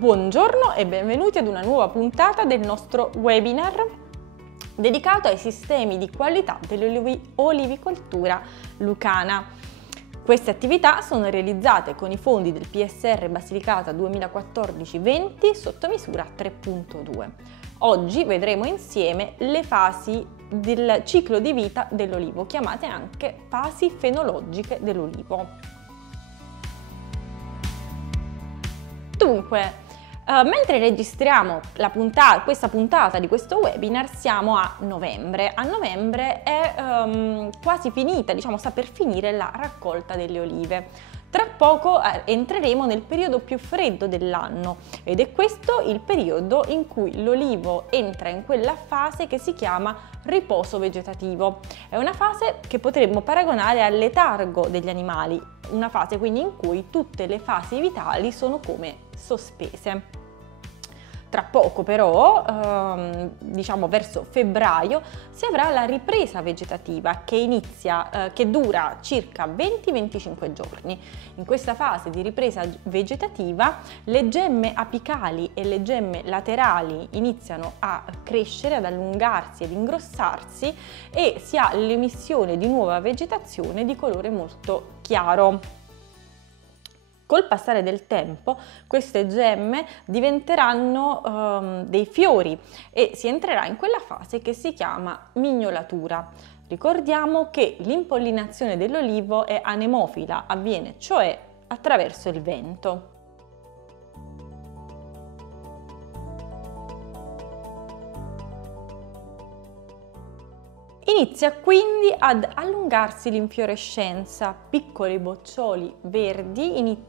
Buongiorno e benvenuti ad una nuova puntata del nostro webinar dedicato ai sistemi di qualità dell'olivicoltura lucana. Queste attività sono realizzate con i fondi del PSR Basilicata 2014-20 sotto misura 3.2. Oggi vedremo insieme le fasi del ciclo di vita dell'olivo, chiamate anche fasi fenologiche dell'olivo. Dunque, mentre registriamo questa puntata di questo webinar siamo a novembre. A novembre è quasi finita, sta per finire la raccolta delle olive. Tra poco entreremo nel periodo più freddo dell'anno ed è questo il periodo in cui l'olivo entra in quella fase che si chiama riposo vegetativo. È una fase che potremmo paragonare al letargo degli animali, una fase quindi in cui tutte le fasi vitali sono come sospese. Tra poco però, verso febbraio, si avrà la ripresa vegetativa che dura circa 20-25 giorni. In questa fase di ripresa vegetativa le gemme apicali e le gemme laterali iniziano a crescere, ad allungarsi ed ingrossarsi e si ha l'emissione di nuova vegetazione di colore molto chiaro. Col passare del tempo queste gemme diventeranno dei fiori e si entrerà in quella fase che si chiama mignolatura. Ricordiamo che l'impollinazione dell'olivo è anemofila, avviene cioè attraverso il vento. Inizia quindi ad allungarsi l'infiorescenza, piccoli boccioli verdi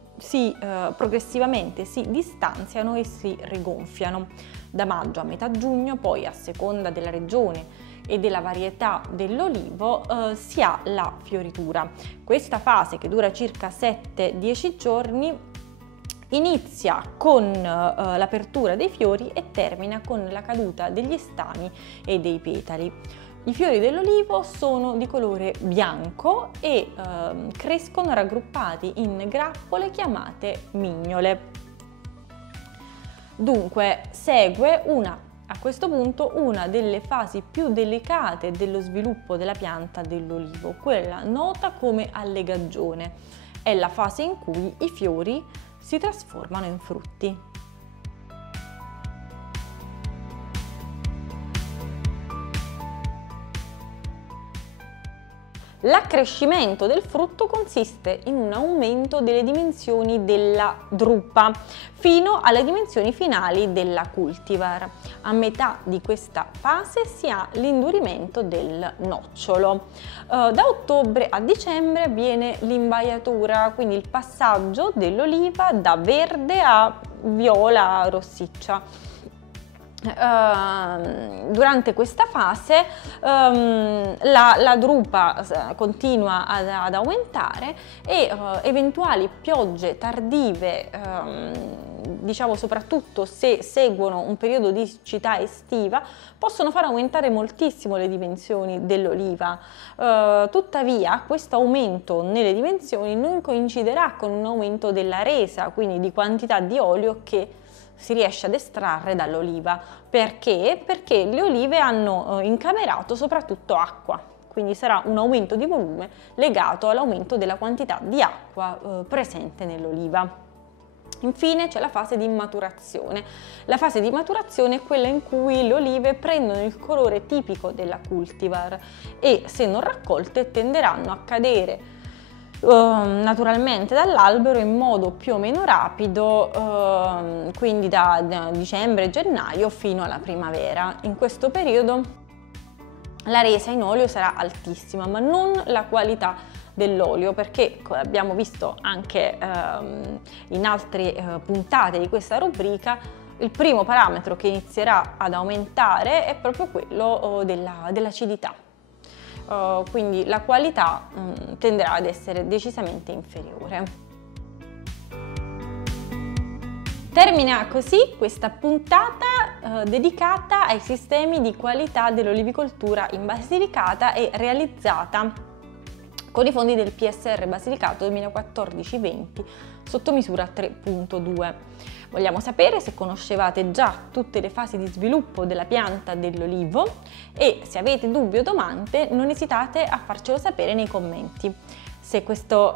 progressivamente si distanziano e si rigonfiano. Da maggio a metà giugno, poi a seconda della regione e della varietà dell'olivo si ha la fioritura. Questa fase, che dura circa 7-10 giorni, inizia con l'apertura dei fiori e termina con la caduta degli stami e dei petali. I fiori dell'olivo sono di colore bianco e crescono raggruppati in grappole chiamate mignole. Dunque segue a questo punto una delle fasi più delicate dello sviluppo della pianta dell'olivo, quella nota come allegagione. È la fase in cui i fiori si trasformano in frutti. L'accrescimento del frutto consiste in un aumento delle dimensioni della drupa fino alle dimensioni finali della cultivar. A metà di questa fase si ha l'indurimento del nocciolo. Da ottobre a dicembre avviene l'invaiatura, quindi il passaggio dell'oliva da verde a viola rossiccia. Durante questa fase la drupa continua ad aumentare e eventuali piogge tardive, soprattutto se seguono un periodo di siccità estiva, possono far aumentare moltissimo le dimensioni dell'oliva. Tuttavia questo aumento nelle dimensioni non coinciderà con un aumento della resa, quindi di quantità di olio che si riesce ad estrarre dall'oliva. Perché? Perché le olive hanno incamerato soprattutto acqua, quindi sarà un aumento di volume legato all'aumento della quantità di acqua presente nell'oliva. Infine c'è la fase di maturazione. La fase di maturazione è quella in cui le olive prendono il colore tipico della cultivar e, se non raccolte, tenderanno a cadere naturalmente dall'albero in modo più o meno rapido, quindi da dicembre-gennaio fino alla primavera. In questo periodo la resa in olio sarà altissima, ma non la qualità dell'olio, perché come abbiamo visto anche in altre puntate di questa rubrica, il primo parametro che inizierà ad aumentare è proprio quello dell'acidità. Quindi la qualità tenderà ad essere decisamente inferiore. Termina così questa puntata dedicata ai sistemi di qualità dell'olivicoltura in Basilicata e realizzata con i fondi del PSR Basilicata 2014-20 sotto misura 3.2. Vogliamo sapere se conoscevate già tutte le fasi di sviluppo della pianta dell'olivo e se avete dubbi o domande non esitate a farcelo sapere nei commenti. Se questa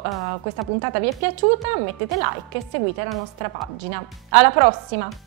puntata vi è piaciuta mettete like e seguite la nostra pagina. Alla prossima!